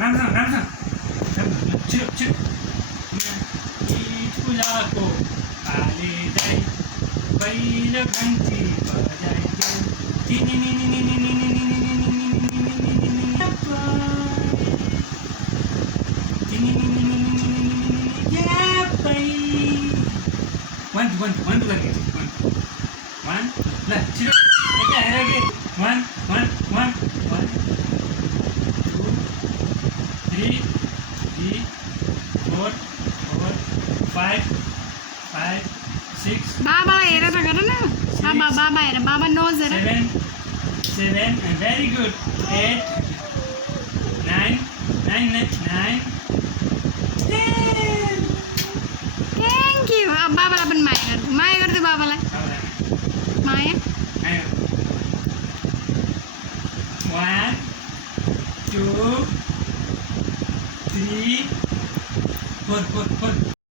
राम चिर चिर फुलाको काले जाई पहिलो घन्टी बजाइदेऊ one करके one ल छिटो यता हेर के one 2 3 4 5 6 बाबा हेर त गर न बाबा हेर बाबा नोज हेर 7 very good 8 9 थ्याङ्क यू बाबालाई पनि माया गर्दै बाबालाई माया 1 2 3 4